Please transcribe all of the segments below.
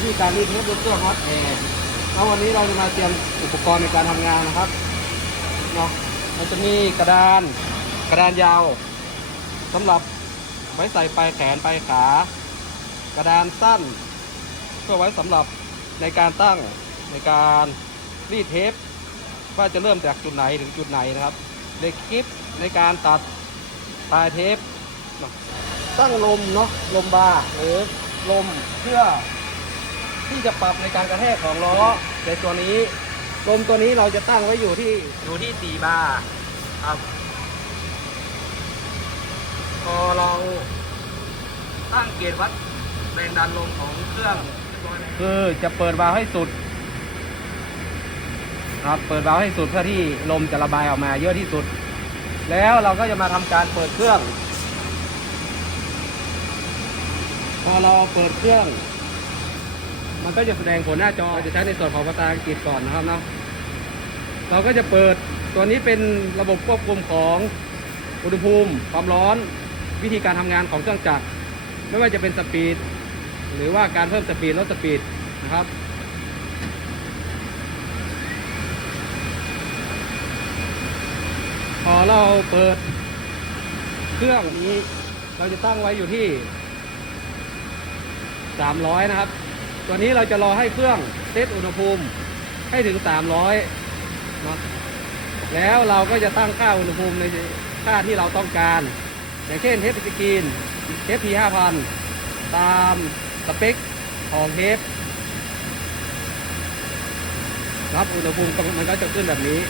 วิธีการรีดเทปบนเครื่องฮอตแอร์แล้ววันนี้เราจะมาเตรียมอุปกรณ์ในการทำงานนะครับเนาะมันจะมีกระดานกระดานยาวสำหรับไว้ใส่ปลายแขนปลายขา กระดานสั้น เพื่อไว้สำหรับในการตั้งในการรีดเทปว่าจะเริ่มจากจุดไหนถึงจุดไหนนะครับเด็กคลิปในการตัดปลายเทปตั้งลมเนาะลมบาร์หรือลมเพื่อ ที่จะปรับในการกระแทกของล้อในตัวนี้ลมตัวนี้เราจะตั้งไว้อยู่ที่อยู่ที่4บาร์ครับพอเราตั้งเกจวัดแรงดันลมของเครื่องคือจะเปิดวาล์วให้สุดครับเปิดวาล์วให้สุดเพื่อที่ลมจะระบายออกมาเยอะที่สุด แล้วเราก็จะมาทำการเปิดเครื่อง พอเราเปิดเครื่อง มันก็จะแสดงผลหน้าจอจะใช้ในส่วนของภาษาอังกฤษก่อนนะครับเนาะเราก็จะเปิดตัวนี้เป็นระบบควบคุมของอุณหภูมิ ความร้อน วิธีการทำงานของเครื่องจักร ไม่ว่าจะเป็นสปีด หรือว่าการเพิ่มสปีดลดสปีดนะครับพอเราเปิดเครื่องนี้ เราจะตั้งไว้อยู่ที่ 300 นะครับ ตัวนี้เราจะรอให้เครื่องเซตอุณหภูมิให้ถึง 300เนาะแล้วเราก็จะตั้งค่าอุณหภูมิในค่าที่เราต้องการอย่างเช่นเทปสกรีนเทป P5000 ตามสเปคของเทปครับอุณหภูมิมันก็จะขึ้นแบบนี้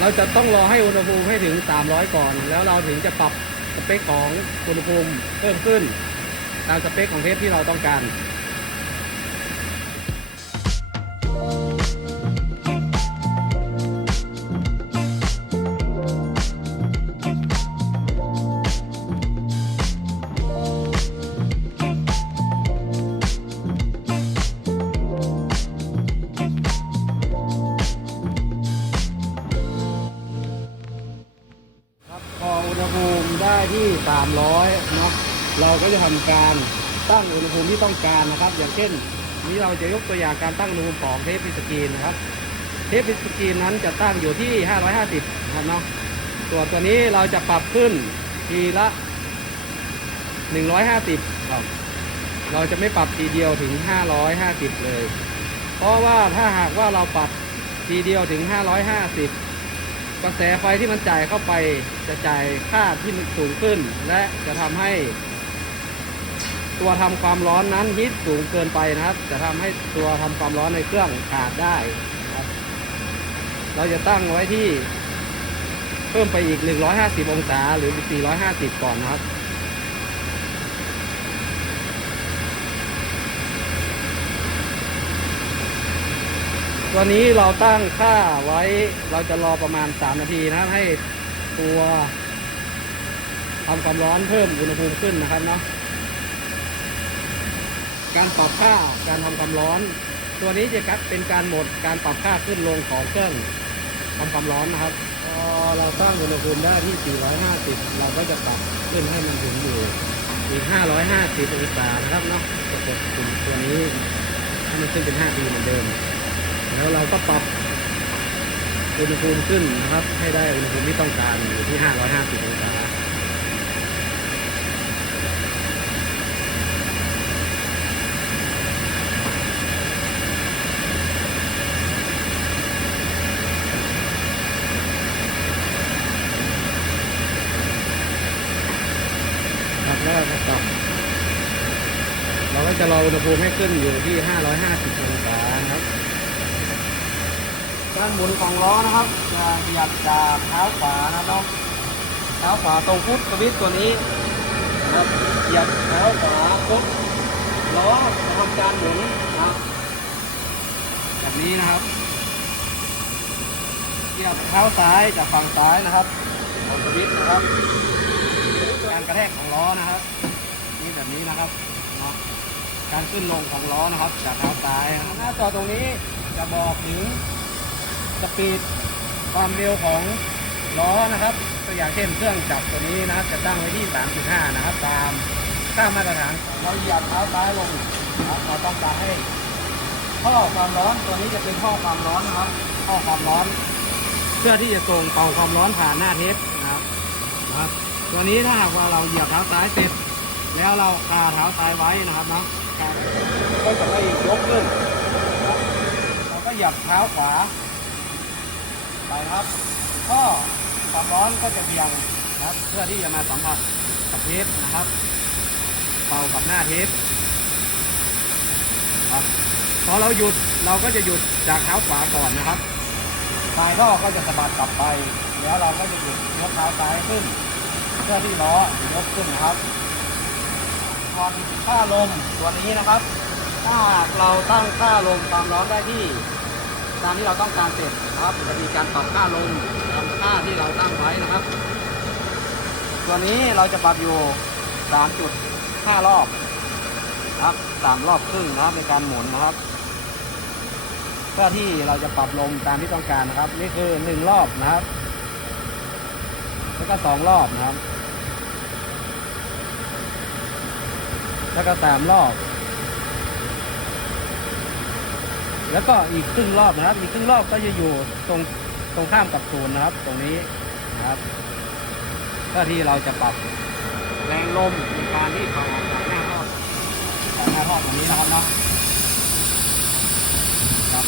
เราจะต้องรอให้อุณหภูมิให้ถึง 300 ก่อน แล้วเราถึงจะปรับสเปคของอุณหภูมิเพิ่มขึ้น ตามสเปคของเทปที่เราต้องการครับพออุณหภูมิได้ที่ 300เนาะ เราก็จะทำการตั้งอุณหภูมิที่ต้องการนะครับ อย่างเช่น นี้เราจะยกตัวอย่างการตั้งอุณหภูมิของเทปพิสกรีนนะครับ เทปพิสกรีนนั้นจะตั้งอยู่ที่ 550นะครับเนาะส่วนตัวนี้เราจะปรับขึ้นทีละ 150ครับเราจะไม่ปรับทีเดียวถึง 550 เลย เพราะว่าถ้าหากว่าเราปรับทีเดียวถึง 550 กระแสไฟที่มันจ่ายเข้าไปจะจ่ายค่าที่มันสูงขึ้น และจะทำให้ ตัวทำความร้อนนั้นฮิตสูงเกินไปนะครับ จะทำให้ตัวทำความร้อนในเครื่องขาดได้ครับ เราจะตั้งไว้ที่ เพิ่มไปอีก 150 องศาหรือ 450 ก่อนนะครับตัวนี้เราตั้งค่าไว้เราจะรอประมาณ 3 นาทีนะให้ตัวทำความร้อนเพิ่มอุณหภูมิขึ้นนะครับเนาะ การปรับค่าการทำความร้อน ตัวนี้จะเป็นการโหมดการปรับค่าขึ้นลงของเครื่องทำความร้อนนะครับพอเราตั้งอุณหภูมิได้ที่ 450 เราก็จะปรับขึ้นให้มันถึงอยู่อีก 550องศานะครับเนาะจะกดปุ่มตัวนี้ให้มันขึ้นเป็น 5 ปีเหมือนเดิม แล้วเราก็ปรับอุณหภูมิขึ้นนะครับ ให้ได้อุณหภูมิที่ต้องการอยู่ที่ 550องศา ครับแล้วก็ปรับเราก็ จะรออุณหภูมิให้ขึ้นอยู่ที่ 550องศาครับการหมุนของล้อนะครับ จะขยับจากเท้าขวานะครับเท้าขวาตรงฟุตสวิตตัวนี้นะครับขยับเท้าขวาปุ๊บล้อจะทำการหมุนนะครับแบบนี้นะครับขยับเท้าซ้ายจากฝั่งซ้ายนะครับของสวิตนะครับ การกระแทกของล้อนะครับ นี่แบบนี้นะครับ การขึ้นลงของล้อนะครับจากเท้าซ้ายนะครับหน้าจอตรงนี้จะบอกถึงสปีดความเร็วของล้อนะครับตัวอย่างเช่นเครื่องจักรตัวนี้นะครับ จะตั้งไว้ที่ 3.5 นะครับ ตามค่ข้ามาตรฐานเราเหยียบเท้าซ้ายลงนะครับเราต้องการให้ท่อความร้อนตัวนี้จะเป็นท่อความร้อนนะครับท่อความร้อน เพื่อที่จะส่งเป่าความร้อนผ่านหน้าเทปนะครับนะครับ ตัวนี้ถ้าหากว่าเราเหยียบเท้าซ้ายเสร็จ แล้วเราคาเท้าซ้ายไว้นะครับนะ ก็จะไม่ยกขึ้นเราก็หยียบเท้าขวา ไปนะครับท่อความร้อนก็จะเบี่ยงครับ เพื่อที่จะมาสัมผัสกับเทปนะครับ เป่ากับหน้าเทปครับพอเราหยุดเราก็จะหยุดจากเท้าขวาก่อนนะครับปลายท่อก็จะสะบัดกลับไป แล้วเราก็จะหยุดยกเท้าซ้ายขึ้น เพื่อที่ล้อยกขึ้นนะครับ อนค่าลมตัวนี้นะครับ ถ้าเราตั้งค่าลมความร้อนได้ที่ ตามที่เราต้องการเสร็จนะครับจะมีการปรับค่าลมตามค่าที่เราตั้งไว้นะครับ ตัวนี้เราจะปรับอยู่3.5รอบนะครับ3รอบครึ่งนะครับในการหมุนนะครับเพื่อที่เราจะปรับลมตามที่ต้องการนะครับ นี่คือหนึ่งรอบนะครับ แล้วก็สองรอบนะครับ แล้วก็สามรอบ แล้วก็อีกครึ่งรอบนะครับ อีกครึ่งรอบก็จะอยู่ตรงตรงข้ามกับศูนย์นะครับ ตรงนี้นะครับ ก็ที่เราจะปรับแรงลมในการที่เป่าออกจากหน้าท่อจากหน้าท่อตรงนี้นะครับเนาะครับ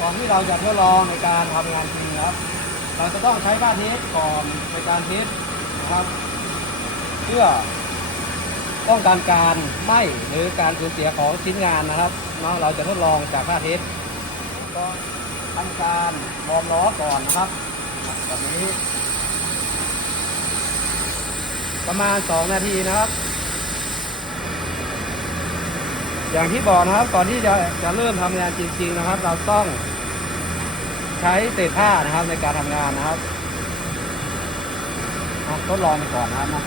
ก่อน ที่เราจะทดลองในการทำงานจริงครับ เราจะต้องใช้ผ้าเทสก่อนในการเทสนะครับ เพื่อป้องกันการไหม้หรือการสูญเสียของชิ้นงานนะครับเนาะเราจะทดลองจากผ้าเทสก็ทำการวอร์มล้อก่อนนะครับแบบนี้ ประมาณ 2 นาทีนะครับอย่างที่บอกนะครับก่อนที่จะจะเริ่มทำงานจริง ๆนะครับ เราต้อง ใช้เศษผ้านะครับในการทำงานนะครับทดลองไปก่อนนะครับนะ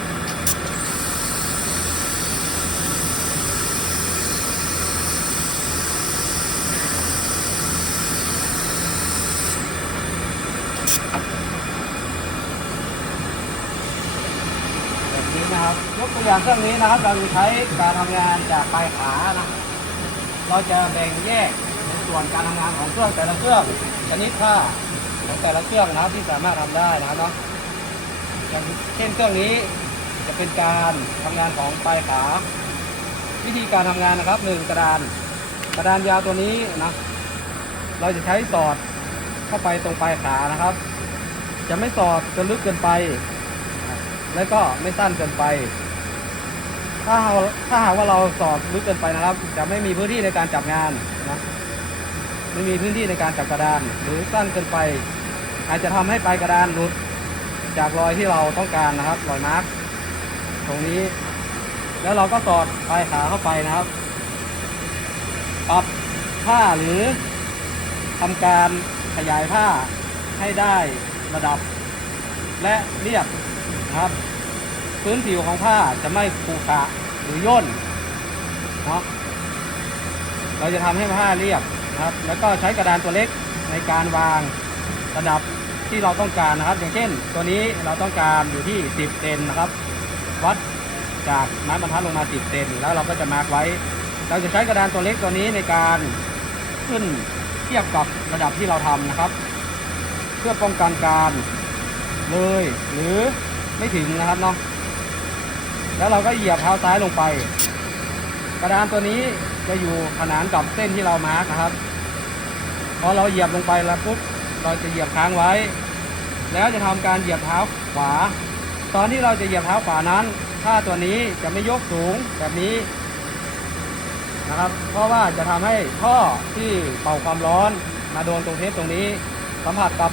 แบบนี้นะครับยกตัวอย่างเครื่องนี้นะครับ เราจะใช้การทำงานจากปลายขานะ เราจะแบ่งแยกในส่วนการทำงานของเครื่องแต่ละเครื่อง ชนิดผ้าของแต่ละเครื่องนะครับที่สามารถทำได้นะครับเนาะอย่างเช่นเครื่องนี้จะเป็นการทำงานของปลายขา วิธีการทำงานนะครับหนึ่งกระดานกระดานยาวตัวนี้นะเราจะใช้สอดเข้าไปตรงปลายขานะครับ จะไม่สอดจนลึกเกินไป และก็ไม่สั้นเกินไป ถ้าเราถ้าหากว่าเราสอดลึกเกินไปนะครับ จะไม่มีพื้นที่ในการจับงาน ไม่มีพื้นที่ในการจับกระดาน หรือสั้นเกินไป อาจจะทำให้ปลายกระดานหลุดจากรอยที่เราต้องการนะครับรอยมาร์กตรงนี้ แล้วเราก็สอดปลายขาเข้าไปนะครับปรับผ้าหรือทำการขยายผ้าให้ได้ระดับ และเรียบนะครับพื้นผิวของผ้าจะไม่ขรุขระหรือย่นเนาะเราจะทำให้ผ้าเรียบ นะครับ แล้วก็ใช้กระดานตัวเล็กในการวางระดับที่เราต้องการนะครับ อย่างเช่น ตัวนี้เราต้องการอยู่ที่ 10เซนนะครับ วัดจากไม้บรรทัดลงมา 10เซนแล้วเราก็จะมาร์กไว้ เราจะใช้กระดานตัวเล็กตัวนี้ในการขึ้นเทียบกับระดับที่เราทำนะครับ เพื่อป้องกันการเลยหรือไม่ถึงนะครับเนาะแล้วเราก็เหยียบเท้าซ้ายลงไป กระดานตัวนี้ จะอยู่ขนานกับเส้นที่เรามาร์กนะครับพอเราเหยียบลงไปแล้วปุ๊บเราจะเหยียบค้างไว้ แล้วจะทำการเหยียบเท้าขวา ตอนที่เราจะเหยียบเท้าขวานั้นท่าตัวนี้จะไม่ยกสูงแบบนี้นะครับ เพราะว่าจะทำให้ท่อที่เป่าความร้อนมาโดนตรงเทปตรงนี้ สัมผัสกับ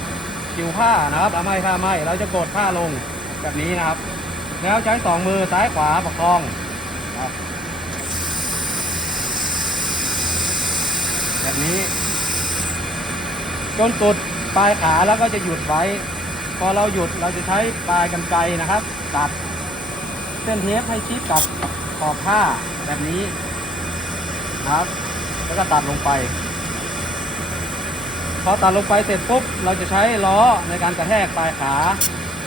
ผิวผ้านะครับทำให้ผ้าไหมเราจะกดผ้าลงแบบนี้นะครับ แล้วใช้สองมือซ้ายขวาประคองครับ แบบนี้ จนสุดปลายขาแล้วก็จะหยุดไว้ พอเราหยุดเราจะใช้ปลายกันไกรนะครับ ตัดเส้นเทปให้ชิดกับขอบผ้าแบบนี้นะครับ แล้วก็ตัดลงไป พอตัดลงไปเสร็จปุ๊บเราจะใช้ล้อในการกระแทกปลายขา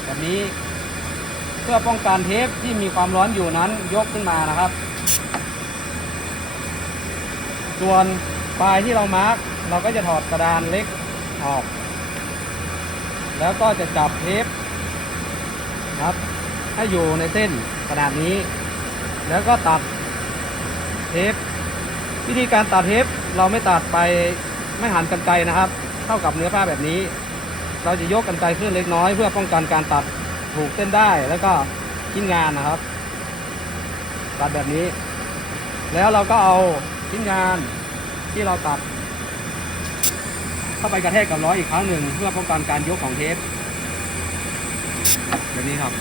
แบบนี้ เพื่อป้องกันเทปที่มีความร้อนอยู่นั้นยกขึ้นมานะครับ ส่วน ปลายที่เรามาร์กเราก็จะถอดกระดานเล็กออก แล้วก็จะจับเทปครับให้อยู่ในเส้นขนาดนี้ แล้วก็ตัดเทป วิธีการตัดเทปเราไม่ตัดไปไม่หันกันไกลนะครับ เท่ากับเนื้อผ้าแบบนี้ เราจะยกกันไกลขึ้นเล็กน้อย เพื่อป้องกันการตัดถูกเส้นได้แล้วก็ชิ้นงานนะครับ ตัดแบบนี้ แล้วเราก็เอาชิ้นงาน ที่เราตัด เข้าไปกระแทกกับล้ออีกครั้งหนึ่ง เพื่อป้องกันการยกของเทปแบบนี้ครับ